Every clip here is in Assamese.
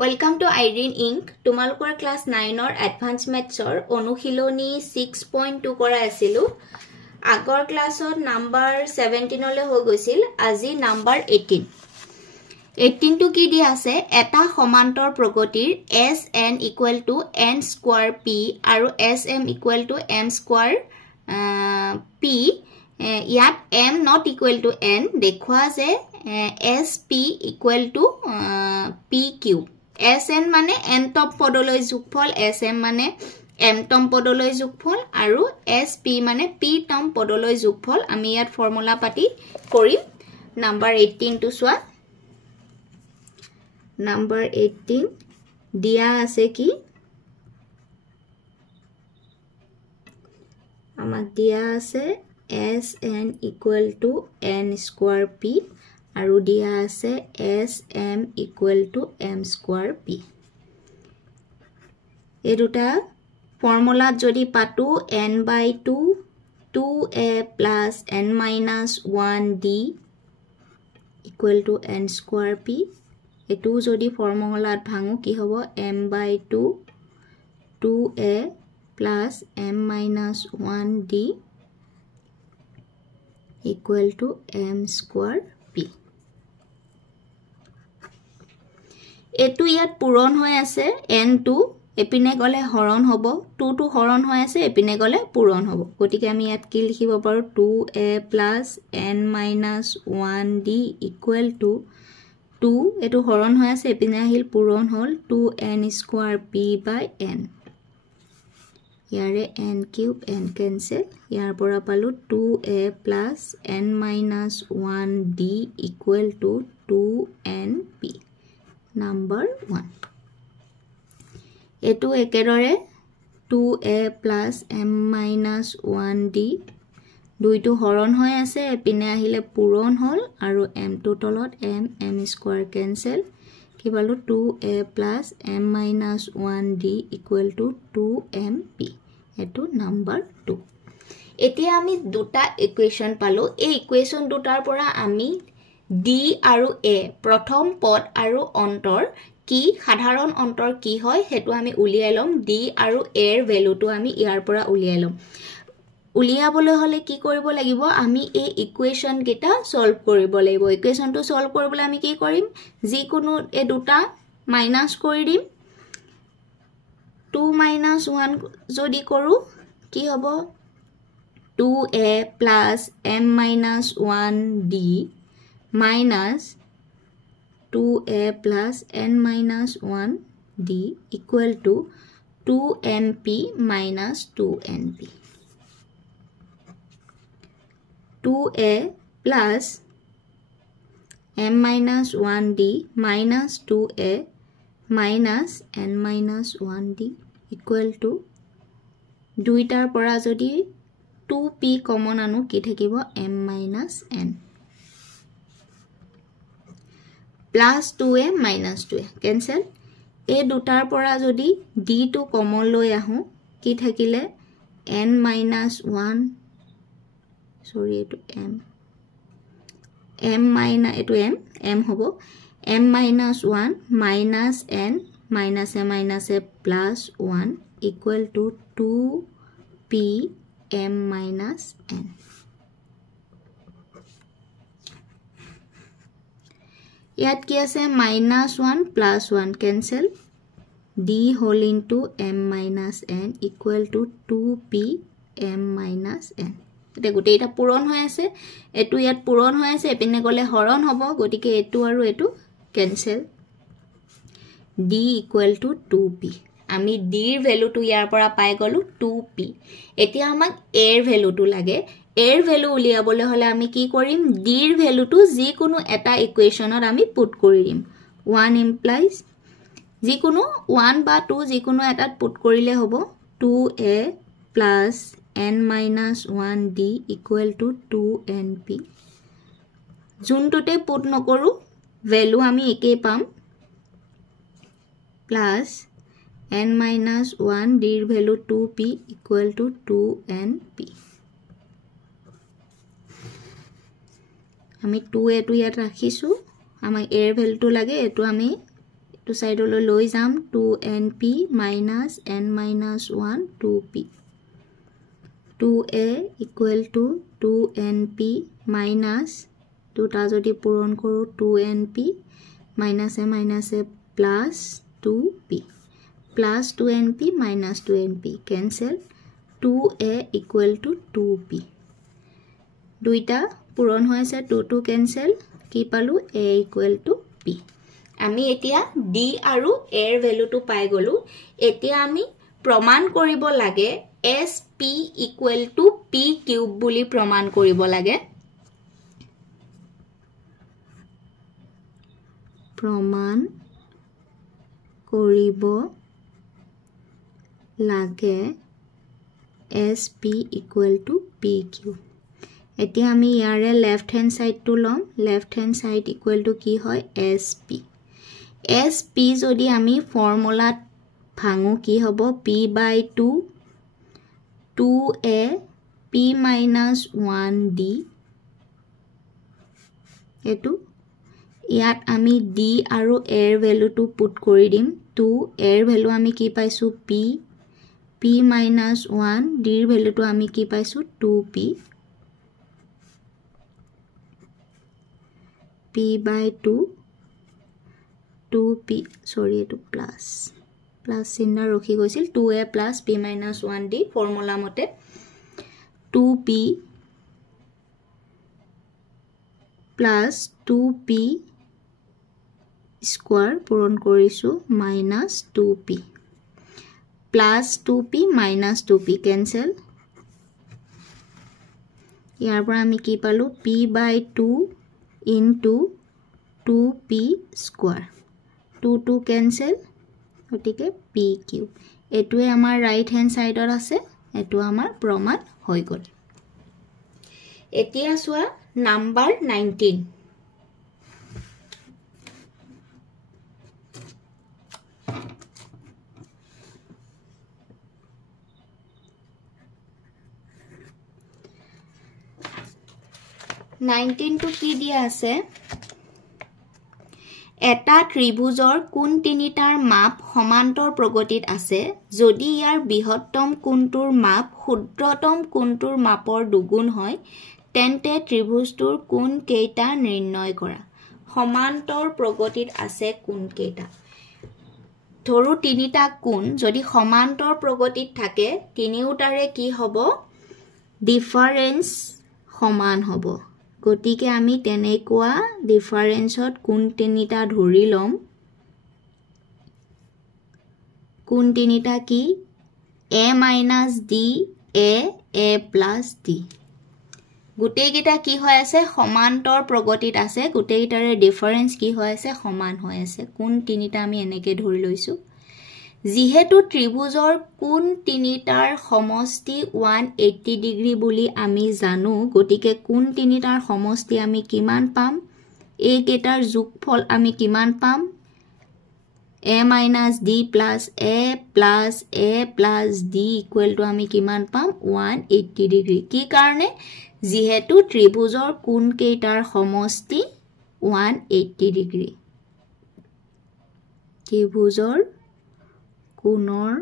Welcome to Irene Inc. Tumalkor class 9 or advanced maths or Onukhiloni 6.2 kora asilu. Agor class or number 17 ole ho goisil. Azi number 18. 18 to ki di ase eta samantor progotir Sn equal to n square p aru Sm equal to m square p. Yat m not equal to n dekhwa je sp equal to p cube. Sn mane n top podoloi jugfol, Sm mane m tom podoloi jugfol aru sp mane p tom podoloi jugfol. Ami yat formula pati korim. Number 18 to swa. Number 18 dia ase ki amak dia ase Sn equal to n square p aru dia ase Sm equal to m square p. Eduta formula jodi patu n by 2 2a plus n minus 1d equal to n square p. Etu jodi formula bhangu ki hobo m by 2 2a plus m minus 1d equal to m square p. Etu yat puron hoy ase n2 epine gole horon hobo 2 to horon hoy ase epine gole puron hobo. Gotike ami yat ki likhibo paru 2a plus n minus 1d equal to 2 etu horon hoy ase epine ahil puron hol 2n square p by n. Yare n cube n cancel. Yar pora palu 2a plus n minus 1d equal to 2np. Number 1. Etu ekerore 2a plus m minus 1d 2 to horon hoy ase epine ahile puron hol aru m to tolot m square cancel. Ki palu 2a plus m minus 1d equal to 2mp. Etu number 2. Etia ami duta equation palu. E equation dutar pora ami d aru a prothom pod aru ontor ki sadharon ontor ki hoy hetu ami uliailom d aru a er value to ami iar pora uliailom. Uliabole hole ki koribo lagibo ami e equation geta solve koribo lagibo. Equation to solve koribole ami ki korim jikono e duta minus kori dim 2 minus 1 jodi koru ki hobo 2a plus m minus 1d minus 2a plus n minus 1d equal to 2mp minus 2np. 2a plus m minus 1d minus 2a minus n minus 1d equal to duitar pora jodi 2p common anu ki thakibo m minus n plus 2a minus 2a cancel. A dutar pora jodi d to common loi ahu ki thakile n minus 1 sorry etu m minus etu m hobo m minus 1 minus n minus a plus 1 equal to 2p m minus n. Yat ki ase minus 1 plus 1 cancel. D whole into m minus n equal to 2p m minus n. Ete gote eta puron hoy ase etu yat puron hoy ase epine gole horon hobo gotike etu aru etu cancel. D equal to 2p. Ami d er value to yar pora pai golu 2p. Etia amak a er value to lage. এর ভ্যালু উলিয়াবলে হলে আমি কি করিম d এর ভ্যালু টু যি কোনো এটা ইকুয়েশনত আমি পুট কৰি দিম 1 ইমপ্লাইজ যি কোনো 1 বা 2 যি কোনো এটাত পুট কৰিলে হ'ব 2a plus n minus 1d equal to 2np জুনটোতে পুট নকৰো ভ্যালু আমি একে পাম plus n minus 1 d এৰ value 2p equal to 2np. আমি 2a to ইয়াত ৰাখিছো আমাক a এর ভ্যালুটো লাগে এটো আমি to side lo loi jam 2np minus n minus 1 2p 2a equal to 2np minus 2 ta jodi puron koru 2np minus a plus 2p plus 2np minus 2np cancel 2a equal to 2p দুইটা পুরন হয়েছে 2 2 ক্যান্সেল কি পালু a equal to p আমি এতিয়া d আৰু a এৰ ভ্যালুটো পাই গলো এতিয়া আমি প্ৰমাণ কৰিব লাগে sp equal to p cube বুলি প্ৰমাণ কৰিব লাগে প্ৰমাণ কৰিব লাগে sp equal to p cube এতিয়া আমি ইয়াৰে লেফট হ্যান্ড সাইড টু লম left hand side equal to কি হয় sp sp যদি আমি ফর্মুলা ভাঙো কি হ'ব p/2 2a p minus 1d এটো ইয়াত আমি d আৰু a এৰ ভ্যালুটো পুট কৰি দিম 2 a এর ভ্যালু আমি কি পাইছো p p minus 1 d এর ভ্যালুটো আমি কি পাইছো 2p p/2 2p sorry eto plus চিহ্ন ৰখি গৈছিল 2a plus p minus 1d formula মতে 2p plus 2p স্কয়াৰ পূৰণ কৰিছো minus 2p plus 2p minus 2p cancel ইয়াৰ পৰা আমি কি পালো p/2 into 2p square 2 2 cancel ওটিকে p cube এটোৱে আমাৰ ৰাইট হ্যান্ড সাইডৰ আছে এটো আমাৰ প্ৰমাণ হৈ গল এতিয়া সোৱা নাম্বাৰ 19 19 to কি দিয়া আছে এটা ত্ৰিভুজৰ কোণ তিনিটাৰ মাপ সমান্তৰ প্ৰগতিত আছে যদি ইয়াৰ বৃহত্তম কোণটোৰ মাপ ক্ষুদ্ৰতম কোণটোৰ মাপৰ দুগুণ হয় তেন্তে ত্ৰিভুজটোৰ কোণ কেইটা নিৰ্ণয় কৰা সমান্তৰ প্ৰগতিত আছে কোণ কেইটা ধৰু তিনিটা কোণ যদি সমান্তৰ প্ৰগতিত থাকে তিনিউটাৰে কি হ'ব ডিফাৰেন্স সমান হ'ব গতিকে আমি তেনেকুৱা ডিফাৰেন্সত কোণ তিনিটা ধৰি লম কোণ তিনিটা কি a minus d a plus d গুটেই কিটা কি হৈ আছে সমান্তৰ প্ৰগতিত আছে গুটেই কিটাৰে ডিফাৰেন্স কি হৈ আছে সমান হৈ আছে কোণ তিনিটা আমি এনেকে ধৰি লৈছো যেহেতু ত্ৰিভুজৰ কোণ তিনিটাৰ সমষ্টি 180 ডিগ্ৰী বুলি আমি জানো গতিকে কোণ তিনিটাৰ সমষ্টি আমি কিমান পাম এই কেটাৰ যোগফল আমি কিমান পাম a minus d plus a plus a plus d equal to আমি কিমান পাম 180 ডিগ্ৰী কি কাৰণে যেহেতু ত্ৰিভুজৰ কোণ কেটাৰ সমষ্টি 180 ডিগ্ৰী ত্ৰিভুজৰ কোণৰ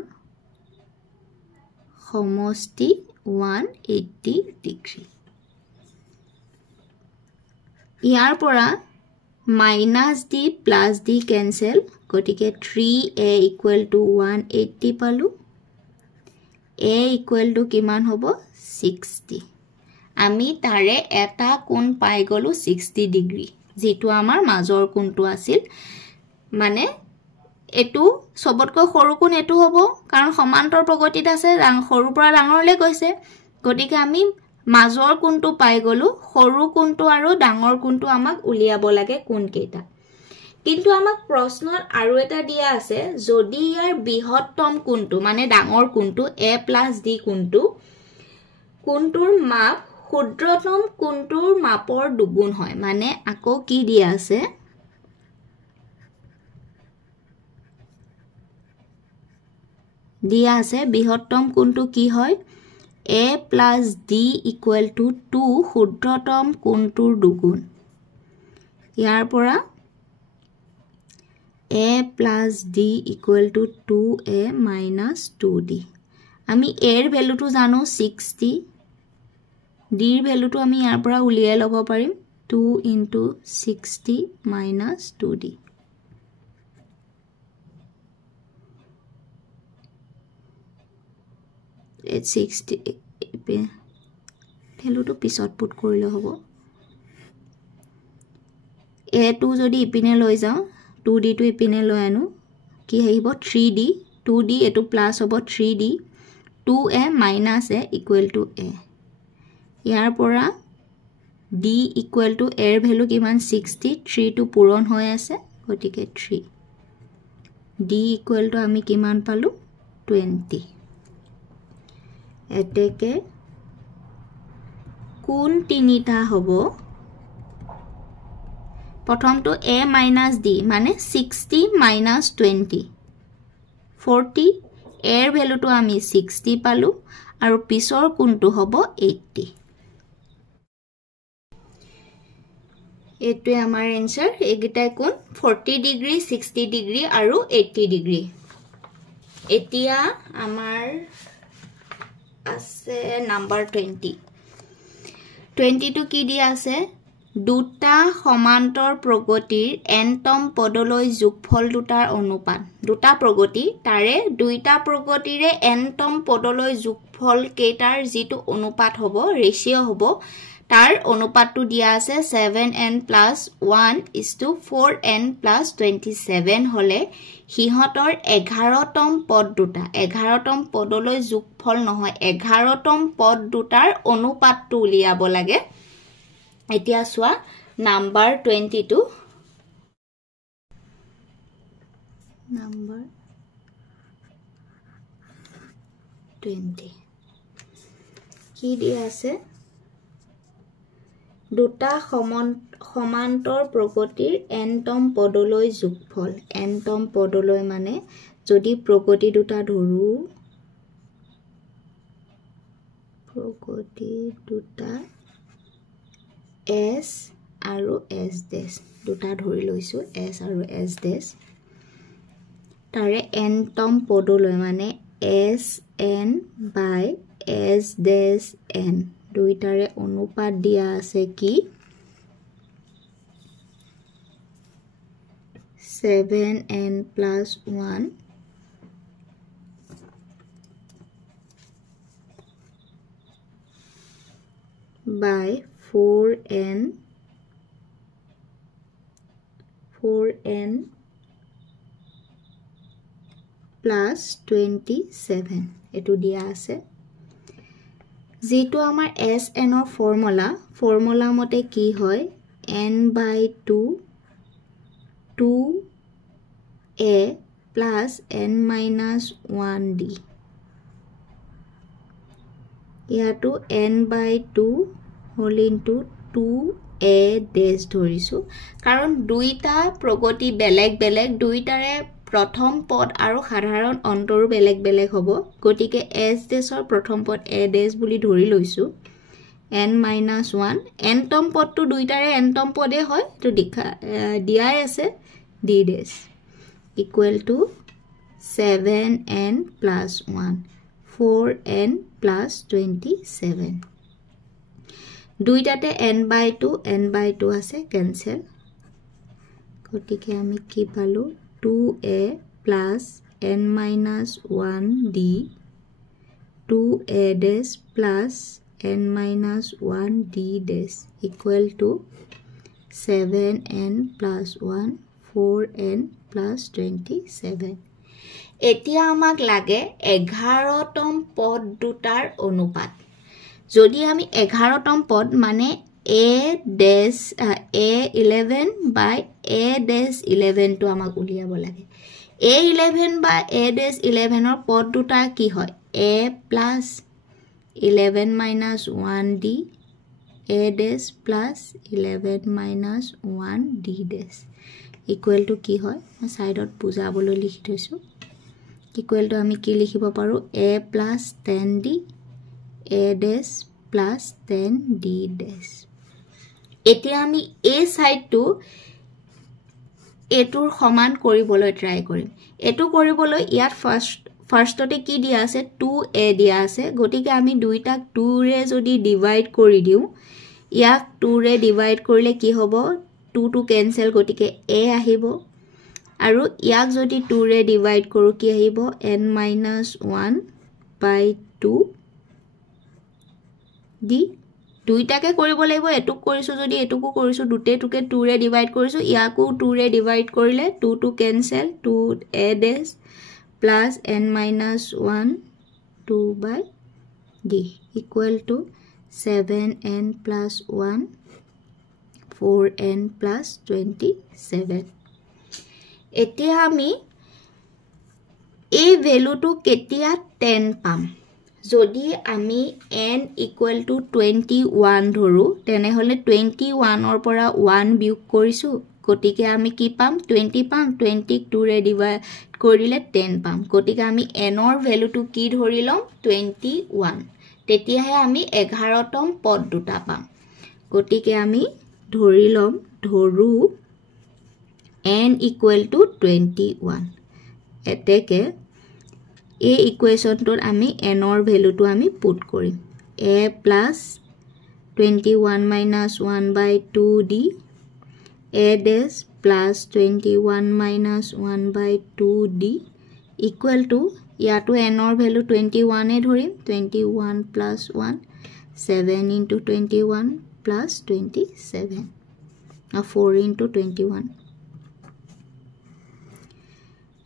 সমষ্টি 180 ডিগ্ৰী ইয়াৰ পৰা minus d plus d cancel গতিকে 3a equal to 180 পালো a equal to কিমান হ'ব 60 আমি তাৰে এটা কোণ পাই গলো 60 ডিগ্ৰী যেটো আমাৰ মাজৰ কোণটো আছিল মানে এটু সবতকৈ সৰু কোণ এটু হ'ব কাৰণ সমান্তৰ প্ৰগতিত আছে সৰুৰ পৰা ডাঙৰলৈ গৈছে গতিকে আমি মাজৰ কোণটো পাই গলো সৰু কোণটো আৰু ডাঙৰ কোণটো আমাক উলিয়াব লাগে কোণ কেইটা কিন্তু আমাক প্ৰশ্নত আৰু এটা দিয়া আছে যদি ইয়াৰ বৃহত্তম কোণটো মানে ডাঙৰ কোণটো a plus d কোণটোৰ মাপ ক্ষুদ্ৰতম কোণটোৰ মাপৰ দুগুণ হয় মানে আকৌ কি দিয়া আছে দিয়া আছে বৃহত্তম কোণটো কি হয় a plus d equal to 2 ক্ষুদ্ৰতম কোণটোৰ দুগুণ ইয়াৰ পৰা a plus d equal to 2a minus 2d. আমি a এর ভ্যালুটো জানো 60, d এর ভ্যালুটো আমি ইয়াৰ পৰা উলিয়াই ল'ব পাৰিম 2 into 60 minus 2d. It's 60 ভ্যালুটো পিছত পুট কৰিলে হ'ব. a টো যদি ইপিনে লৈ যাওঁ 2d টো ইপিনে লৈ আনো কি আহিব 3d 2d এটো প্লাস হ'ব 3d 2a minus a equal to a. ইয়াৰ পৰা d equal to a এৰ ভ্যালু কিমান 60 3 টো পূৰণ হৈ আছে গতিকে 3 d equal to আমি কিমান পালো 20. এতেকে কোন তিনিটা হ'ব প্ৰথমটো a minus d মানে 60 minus 20 40 a এৰ ভ্যালুটো আমি 60 পালো আৰু পিছৰ কোনটো হ'ব 80. এটো আমাৰ আনসাৰ এগিটা কোন 40 ডিগ্ৰী 60 ডিগ্ৰী আৰু 80 ডিগ্ৰী. এতিয়া আমাৰ আছে নাম্বাৰ 20 টো কি দিয়া আছে দুটা সমান্তৰ প্ৰগতিৰ এনতম পদলৈ যোগফল দুটাৰ অনুপাত দুটা প্ৰগতি তাৰে দুইটা প্ৰগতিৰে এনতম পদলৈ যোগফল কেইটাৰ যিটো অনুপাত হ'ব ৰেশিও হ'ব তাৰ অনুপাতটো দিয়া আছে 7n plus 1:4n plus 27 হলে হিহতৰ 11তম পদ দুটা 11তম পদলৈ যোগফল নহয় 11তম পদ দুটাৰ অনুপাতটো উলিয়াব লাগে. এতিয়া সোয়া নাম্বাৰ 22 নাম্বাৰ 20 কি দিয়া আছে দুটা সমান্তৰ প্ৰগতিৰ এনতম পদলৈ যোগফল এনতম পদলৈ মানে যদি প্ৰগতি দুটা ধৰু প্ৰগতি দুটা s আৰু s ডেশ দুটা ধৰি লৈছো s আৰু s ডেশ তাৰে nতম পদলৈ মানে s n by s ডেশ n দুইটাৰে অনুপাত দিয়া আছে কি 7n plus 1 by 4n plus 27 এটো দিয়া আছে যেটো আমাৰ sn ৰ ফৰ্মুলা মতে কি হয় n by 2 2a plus n minus 1d ইয়াটো n by 2 whole into 2a dash ধৰিছো কাৰণ দুইটা প্ৰগতি বেলেগ বেলেগ দুইটাৰে প্ৰথম পদ আৰু সাধাৰণ অন্তৰো বেলেগ বেলেগ হ'ব গতিকে s ডেশৰ প্ৰথম পদ a ডেশ বুলি ধৰি লৈছো n minus 1 nতম পদটো দুইটাৰে nতম পদে হয় তো দিয়াই আছে d ডেশ equal to 7n plus 1 4n plus 27 দুইটাতে n by 2 আছে cancel গতিকে আমি কি পালো 2a plus n minus 1d 2a dash plus n minus 1d dash equal to 7n plus 1 4n plus 27 এতিয়া আমাক লাগে 11তম পদ দুটাৰ অনুপাত যদি আমি 11তম পদ মানে a11 by a-11 টো আমাক উলিয়াব লাগে a11 by a-11 ৰ পদ দুটা কি হয় a plus 11 minus 1d a dash plus 11 minus 1d dash equal to কি হয় মই সাইডত বুজাবলৈ লিখি থৈছো equal to আমি কি লিখিব পাৰো a plus 10d a dash plus 10d dash এতিয়া আমি a সাইডটো এটোৰ সমান কৰিবলৈ ট্ৰাই কৰিম এটো কৰিবলৈ ইয়াত ফাৰ্ষ্টতে কি দিয়া আছে 2a দিয়া আছে গতিকে আমি দুইটাক 2 ৰে যদি ডিভাইড কৰি দিও ইয়াক 2 ৰে ডিভাইড কৰিলে কি হ'ব 2 টু কেনসেল গতিকে a আহিব আৰু ইয়াক যদি 2 ৰে ডিভাইড কৰো কি আহিব n - 1/2 d দুইটাকে কৰিব লাগিব এটুক কৰিছো যদি এটুকু কৰিছো দুটেটুকে 2 ৰে ডিভাইড কৰিছো ইয়াকো 2 ৰে ডিভাইড কৰিলে 2 two cancel 2 a dash plus n minus 1 2/d equal to 7n plus 1 4n plus 27 এতিয়া আমি এই ভ্যালুটো কেতিয়া 10 পাম যদি আমি n equal to 21 ধৰো তেনে হলে 21 ৰ পৰা 1 বিয়োগ কৰিছো গতিকে আমি কি পাম 20 পাম 20 ক 2 ৰে ডিভাইড কৰিলে 10 পাম গতিকে আমি n ৰ ভ্যালুটো কি ধৰিলম 21 তেতিয়াহে আমি 11তম পদ দুটা পাম গতিকে আমি ধৰিলম ধৰু n equal to 21 এতেকে এই ইকুৱেশ্যনটোত আমি n ৰ ভ্যালুটো আমি পুট কৰিম a plus 21 minus 1/2d a dash plus 21 minus 1/2d equal to ইয়াতো n ৰ ভ্যালু 21 এ ধৰিম 21 plus 1 7 into 21 plus 27 4 into 21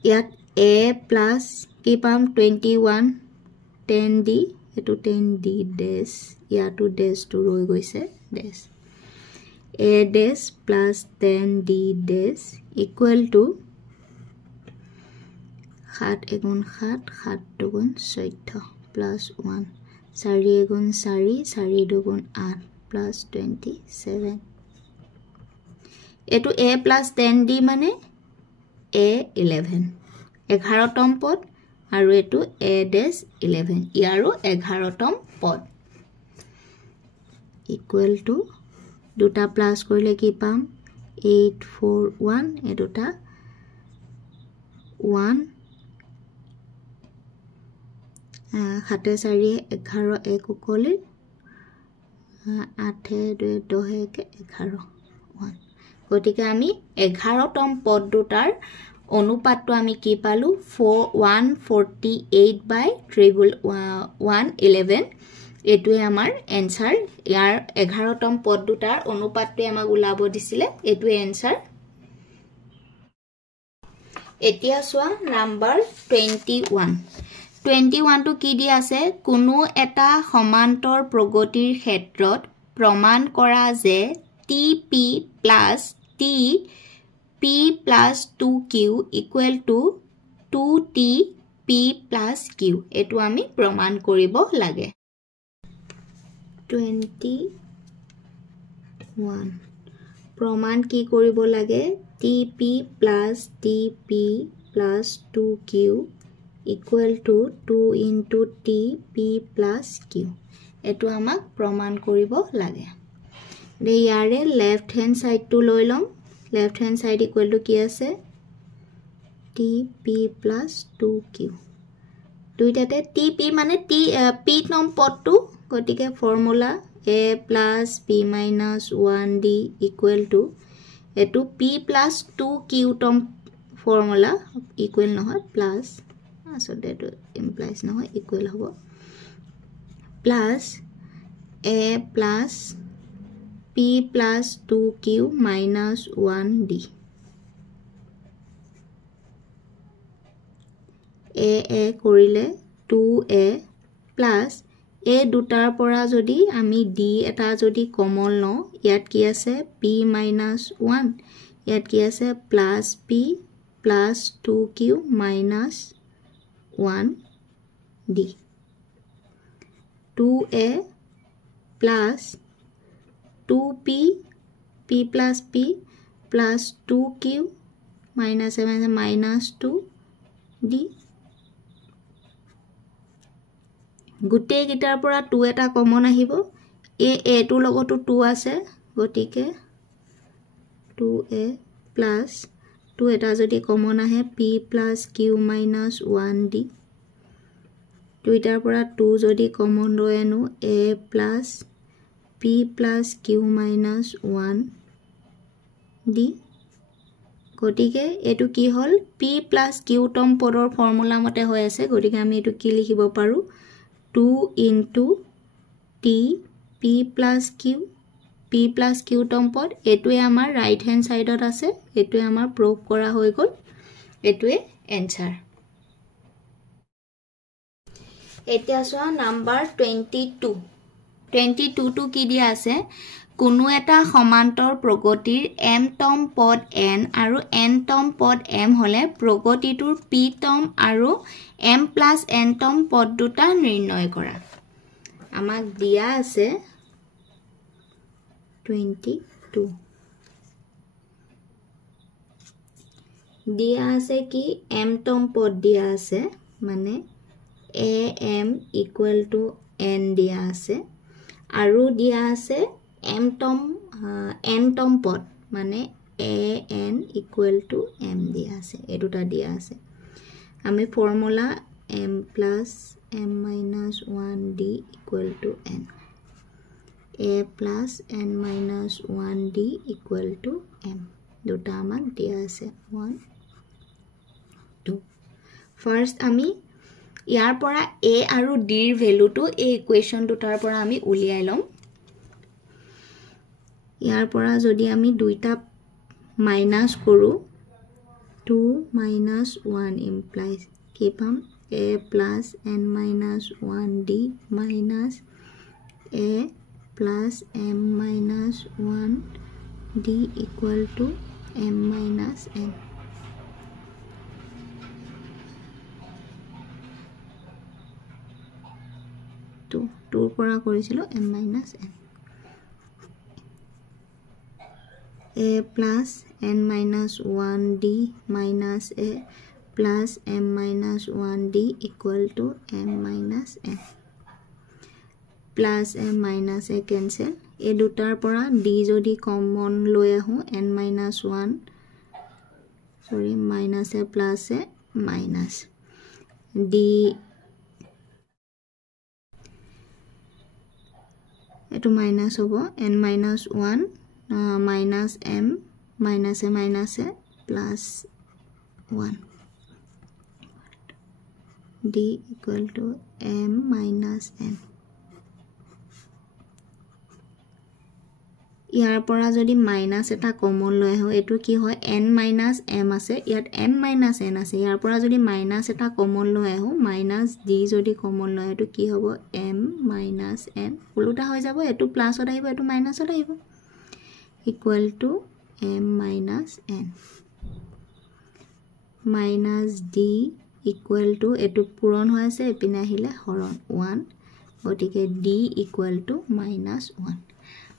ইয়াত a plus কি পাম 21 10d এটো 10d dash ইয়াতো dash to ৰৈ গৈছে dash a dash plus 10d dash equal to 7 এগুণ 7 7 দুগুণ 14 plus 1 4 এগুণ 4 4 দুগুণ 8 plus 27 এটো a plus 10d মানে a 11 11তম পদ আৰু এটো a dash 11 ইয়াৰো 11তম পদ ইকুৱেল টু দুটা প্লাস কৰিলে কি পাম 841 এ দুটা 1 7 4 11 1 কলে 8 2 10 11 1 গতিকে আমি 11তম পদ দুটাৰ অনুপাতটো আমি কি পালো 148/111 এটোৱে আমাৰ এনসাৰ ইয়াৰ 11তম পদ দুটাৰ অনুপাতটো আমাক উলাব দিছিলে এটোৱে এনসাৰ এতিয়া সোৱা নাম্বাৰ 21 টো কি দি আছে কোনো এটা সমান্তৰ প্ৰগতিৰ ক্ষেত্ৰত প্ৰমাণ কৰা যে tp plus t p plus 2q equal to 2t p plus q এটো আমি প্ৰমাণ কৰিব লাগে 21 প্ৰমাণ কি কৰিব লাগে tp plus tp plus 2q equal to 2 into t p plus q এটো আমাক প্ৰমাণ কৰিব লাগে দে ইয়াৰে লেফট হ্যান্ড সাইড টু লৈ লম left hand side equal to কি আছে tp plus 2q দুইটাতে tp মানে t p নম পদটো গতিকে formula a plus p minus 1d equal to এটো p plus 2q তম ফৰ্মুলা ইকুৱেল নহয় প্লাস আসলে এটো ইমপ্লাইজ নহয় ইকুৱেল হ'ব plus a plus p plus 2q minus 1d a কৰিলে 2a plus a দুটাৰ পৰা যদি আমি d এটা যদি কমন লওঁ ইয়াত কি আছে p minus 1 ইয়াত কি আছে plus p plus 2q minus 1d 2a plus 2p p plus p plus 2q minus 7 minus 2d গুটে guitar পৰা 2 এটা কমন আহিব a টো লগতো 2 আছে গটিকে 2a plus 2 এটা যদি কমন আহে p plus q minus 1d 2 এটাৰ পৰা 2 যদি কমন লৈ আনো a plus p plus q minus 1d গতিকে এটো কি হল p plus q টম পদৰ ফৰ্মুলা মতে হৈ আছে গতিকে আমি এটো কি লিখিব পাৰো 2 into t p plus q টম পদ এটোৱে আমাৰ ৰাইট হ্যান্ড সাইডত আছে এটোৱে আমাৰ প্ৰুভ কৰা হৈ গল এটোৱে এনসাৰ এতিয়া সোয়া নাম্বাৰ 22 টু কি দিয়া আছে কোনো এটা সমান্তৰ প্ৰগতিৰ m তম পদ n আৰু n তম পদ m হলে প্ৰগতিটোৰ p তম আৰু m plus n তম পদ দুটা নিৰ্ণয় কৰা আমাক দিয়া আছে 22 দিয়া আছে কি m তম পদ দিয়া আছে মানে am equal to n দিয়া আছে আৰু দিয়া আছে m তম n তম পদ মানে an equal to m দিয়া আছে এই দুটা দিয়া আছে আমি formula m plus m minus 1d equal to n a plus n minus 1d equal to m দুটা আমাক দিয়া আছে 1 2 ফাৰ্স্ট আমি ইয়াৰ পৰা a আৰু d ৰ ভ্যালুটো এই ইকুৱেশন দুটাৰ পৰা আমি উলিয়াই লম ইয়াৰ পৰা যদি আমি দুইটা মাইনাস কৰো 2 minus 1 implies কি পাম a plus n minus 1d minus a plus m minus 1d equal to m minus n 2 পৰা কৰিছিলো m minus n a plus n minus 1d minus a plus m minus 1d equal to m minus n plus m minus a cancel এই দুটাৰ পৰা d যদি কমন লৈ আহো n minus 1 sorry minus a plus a minus d এটো মাইনাস হ'ব n minus 1 minus m minus a plus 1 d equal to m minus n ইয়াৰ পৰা যদি মাইনাস এটা কমন লৈ আহো এটো কি হয় n minus m আছে ইয়াত m minus n আছে ইয়াৰ পৰা যদি মাইনাস এটা কমন লৈ আহো মাইনাস d যদি কমন লৈ এটো কি হ'ব m minus n উল্টা হৈ যাব এটো প্লাসত আহিব এটো মাইনাসত আহিব equal to m minus n minus d equal to এটো পূৰণ হৈ আছে এপিনে আহিলে হৰণ 1 গতিকে d equal to minus 1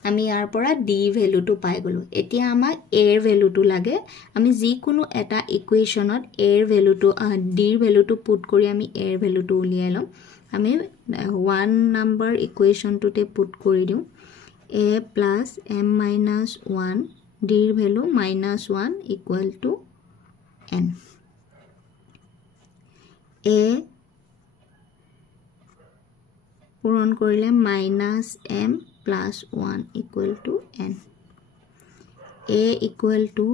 আমি ইয়াৰ পৰা d ভ্যালুটো পাই গলো এতিয়া আমাক a ৰ ভ্যালুটো লাগে আমি যি কোনো এটা ইকুৱেশনত a ৰ ভ্যালুটো d ৰ ভ্যালুটো পুট কৰি আমি a ৰ ভ্যালুটো উলিয়াই লম আমি 1 নম্বৰ ইকুৱেশনটোতে পুট কৰি দিও a plus m minus 1 d ৰ value minus 1 equal to n a পূৰণ কৰিলে minus m plus 1 equal to n a equal to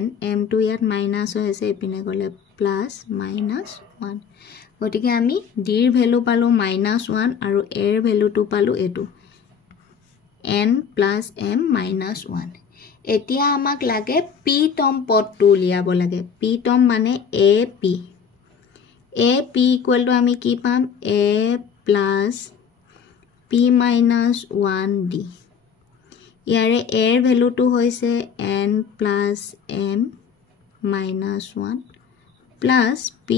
n m to ইয়াত মাইনাস হৈ আছে এপিনে গলে প্লাস মাইনাস 1 গতিকে আমি d ৰ ভ্যালু পালো minus 1 আৰু a ৰ ভ্যালুটো পালো এটো n plus m minus 1 এতিয়া আমাক লাগে p তম পদটো উলিয়াব লাগে p তম মানে ap equal to আমি কি পাম a plus p minus 1d ইয়াৰে a ৰ ভ্যালুটো হৈছে n plus m minus 1 plus p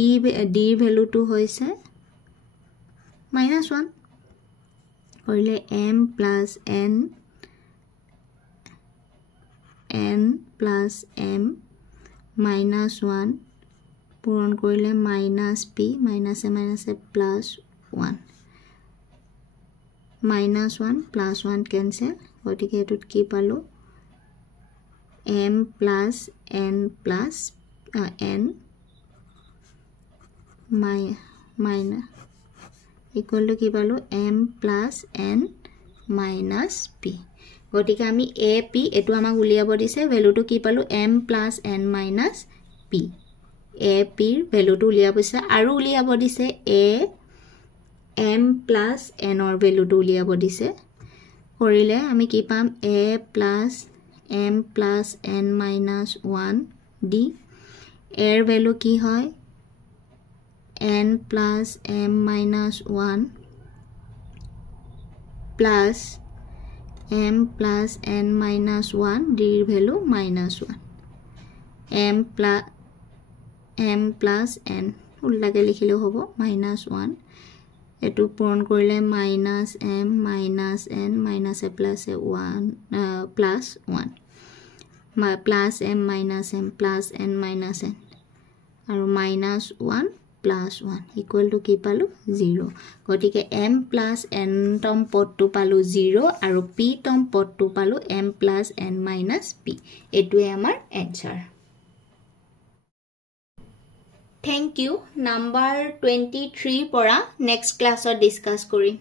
d ৰ ভ্যালুটো হৈছে minus 1 কৰিলে m plus n plus m minus 1 পূৰণ কৰিলে minus p minus a plus 1 minus 1 plus 1 cancel গতিকে এটোত কি পালো m plus n plus n minus equal to কি পালো m plus n minus p গটিকে আমি a p এটো আমাক উলিয়াব দিছে ভ্যালুটো কি পালো m plus n minus p a p ৰ ভ্যালুটো উলিয়াব দিছে আৰু উলিয়াব দিছে a m plus n ৰ ভ্যালুটো উলিয়াব দিছে কৰিলে আমি কি পাম a plus m plus n minus 1 d এর ভ্যালু কি হয় n plus m minus 1 plus m plus n minus 1 d এর value minus 1 m plus n উল্টাকে লিখিলে হ'ব minus 1 এটো পূরণ কৰিলে minus m minus n minus a plus a 1 plus 1 plus m minus n plus n minus n আৰু minus 1 plus 1 equal to কি পালো 0 গটিকে m plus n টম পদটো পালো 0 আৰু p টম পদটো পালো m plus n minus p এটোৱে আমাৰ এনসাৰ Thank you. Number 23 পড়া next class or discuss কৰি.